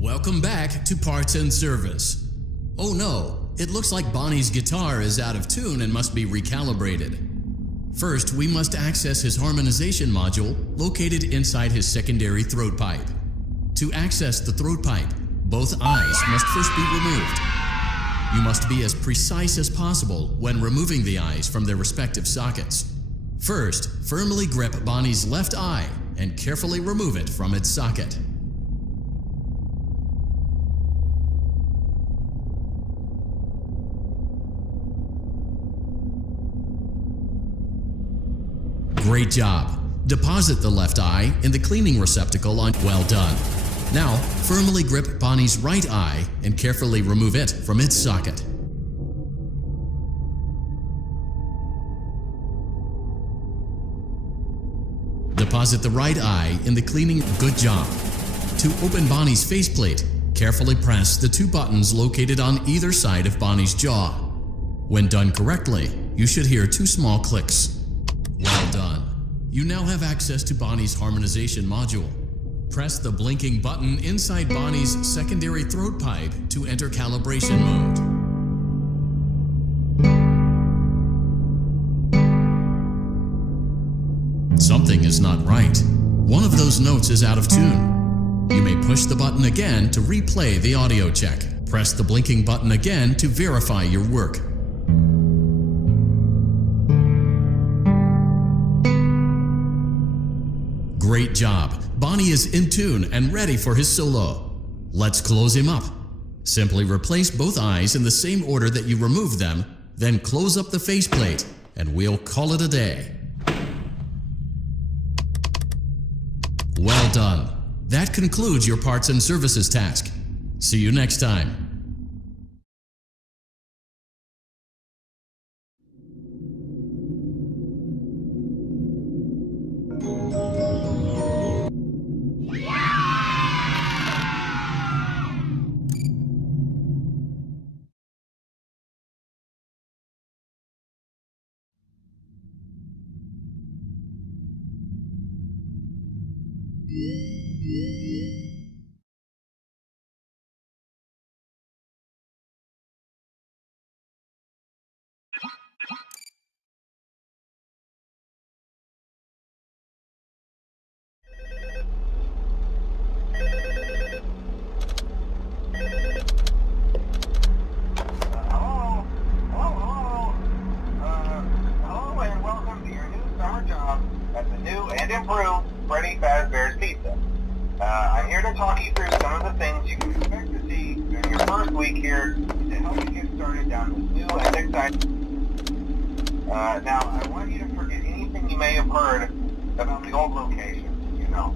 Welcome back to Parts and Service. Oh no, it looks like Bonnie's guitar is out of tune and must be recalibrated. First, we must access his harmonization module located inside his secondary throat pipe. To access the throat pipe, both eyes must first be removed. You must be as precise as possible when removing the eyes from their respective sockets. First, firmly grip Bonnie's left eye and carefully remove it from its socket. Great job! Deposit the left eye in the cleaning receptacle on well done. Now, firmly grip Bonnie's right eye and carefully remove it from its socket. Deposit the right eye in the cleaning. Good job! To open Bonnie's faceplate, carefully press the two buttons located on either side of Bonnie's jaw. When done correctly, you should hear two small clicks. Well done. You now have access to Bonnie's harmonization module. Press the blinking button inside Bonnie's secondary throat pipe to enter calibration mode. Something is not right. One of those notes is out of tune. You may push the button again to replay the audio check. Press the blinking button again to verify your work. Great job! Bonnie is in tune and ready for his solo. Let's close him up. Simply replace both eyes in the same order that you removed them, then close up the faceplate, and we'll call it a day. Well done! That concludes your parts and services task. See you next time. I'm here to talk you through some of the things you can expect to see during your first week here to help you get started down this new and exciting. Now, I want you to forget anything you may have heard about the old location. You know,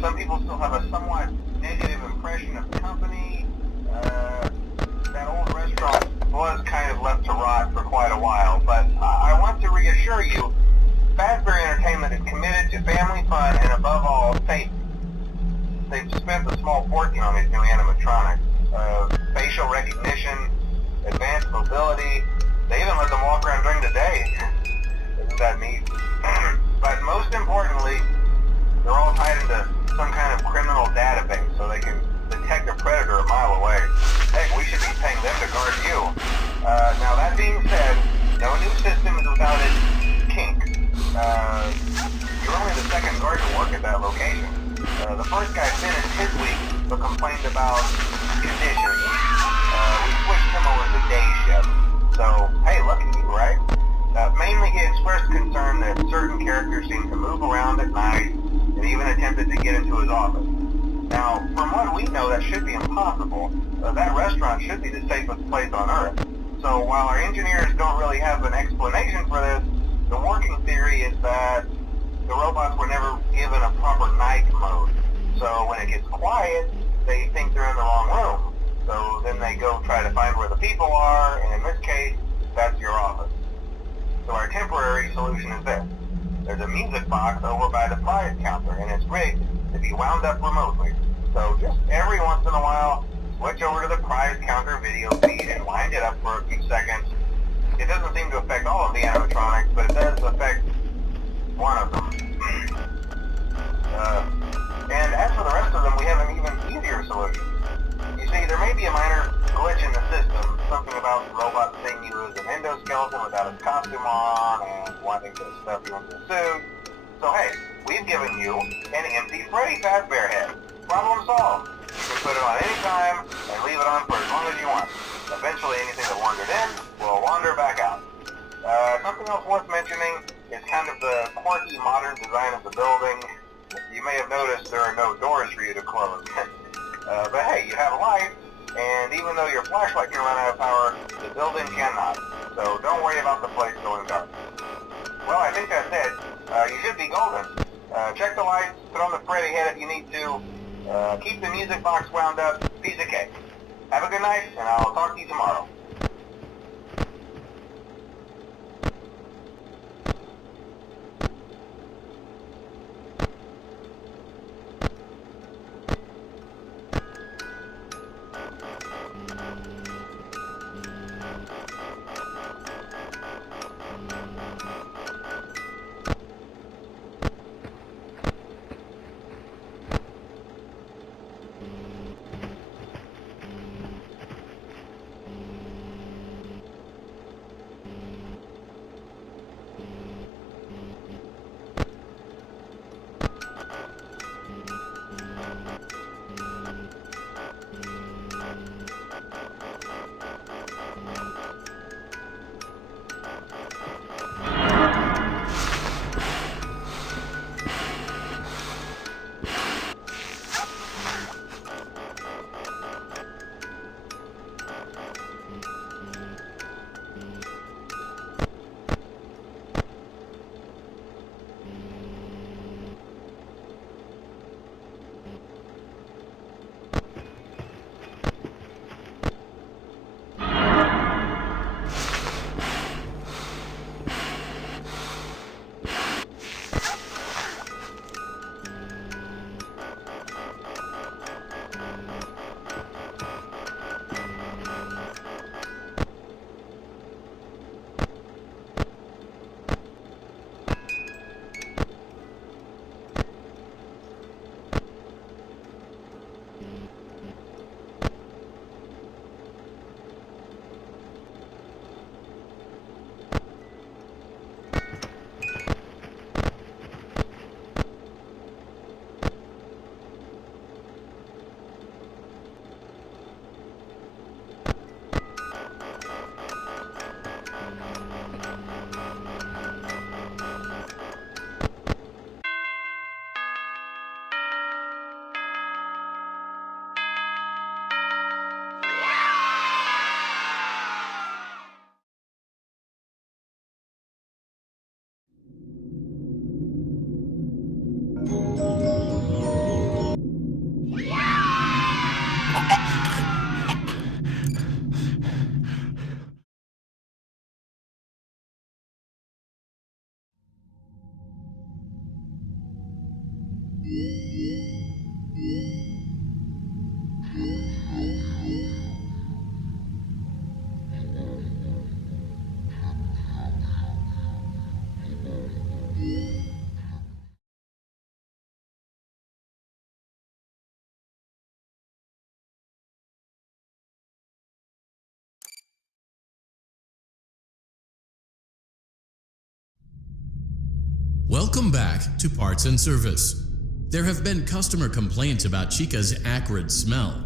some people still have a somewhat negative impression of the company. That old restaurant was kind of left to rot for quite a while, but I want to reassure you, Fazbear Entertainment is committed to family fun and above all, safety. They've spent a small fortune on these new animatronics. Facial recognition, advanced mobility. They even let them walk around during the day. Isn't that neat? But most importantly, they're all tied into some kind of criminal database so they can detect a predator a mile away. Heck, we should be paying them to guard you. Now that being said, no new system is without its kinks. You're only the second guard to work at that location. The first guy finished his week but complained about conditions. We switched him over to day shift. So, hey, lucky you, right? Mainly he expressed concern that certain characters seemed to move around at night and even attempted to get into his office. Now, from what we know, that should be impossible. That restaurant should be the safest place on Earth. So while our engineers don't really have an explanation for this, the working theory is that the robots were never given a proper night mode. So when it gets quiet, they think they're in the wrong room. So then they go try to find where the people are, and in this case, music box over by the prize counter, and it's rigged to be wound up remotely. So just every once in a while, switch over to the prize counter video feed and wind it up for a few seconds. It doesn't seem to affect all of the animatronics, but it does affect one of them. And as for the rest of them, we have an even easier solution. You see, there may be a minor glitch in the system, something about the robot seeing you as an endoskeleton without its costume on and wanting to stuff you into a suit. So hey, we've given you an empty Freddy Fazbear head. Problem solved. You can put it on any time and leave it on for as long as you want. Eventually anything that wandered in will wander back out. Something else worth mentioning is kind of the quirky modern design of the building. You may have noticed there are no doors for you to close. But hey, you have a light, and even though your flashlight can run out of power, the building cannot. So don't worry about the place going dark. Well, I think that's it. You should be golden. Check the lights, put on the Freddy head if you need to. Keep the music box wound up. Piece of cake. Have a good night, and I'll talk to you tomorrow. Welcome back to Parts and Service. There have been customer complaints about Chica's acrid smell.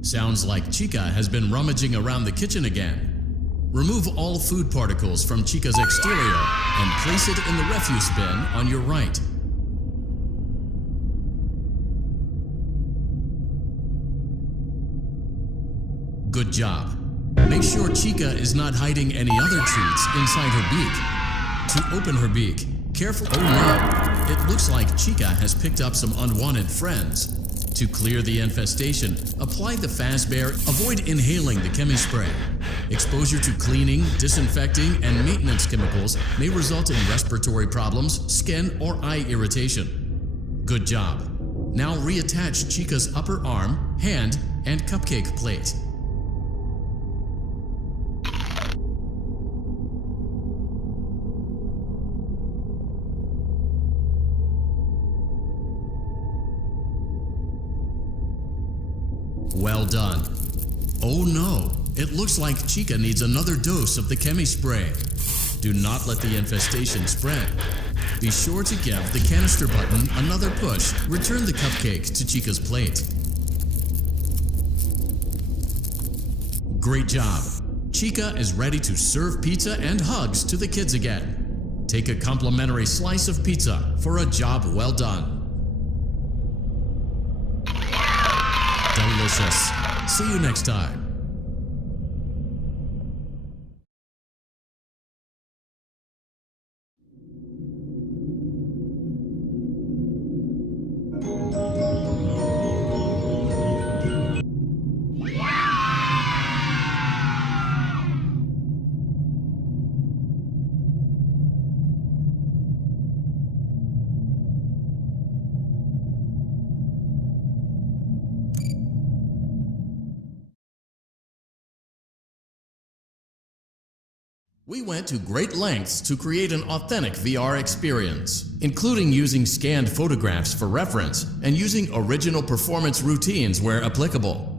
Sounds like Chica has been rummaging around the kitchen again. Remove all food particles from Chica's exterior and place it in the refuse bin on your right. Good job. Make sure Chica is not hiding any other treats inside her beak. To open her beak, careful. Oh no! It looks like Chica has picked up some unwanted friends. To clear the infestation, apply the Fazbear. Avoid inhaling the chemi spray. Exposure to cleaning, disinfecting, and maintenance chemicals may result in respiratory problems, skin, or eye irritation. Good job. Now reattach Chica's upper arm, hand, and cupcake plate. Well done. Oh no, it looks like Chica needs another dose of the chemi spray. Do not let the infestation spread. Be sure to give the canister button another push. Return the cupcake to Chica's plate. Great job. Chica is ready to serve pizza and hugs to the kids again. Take a complimentary slice of pizza for a job well done. Delicious. See you next time. We went to great lengths to create an authentic VR experience, including using scanned photographs for reference and using original performance routines where applicable.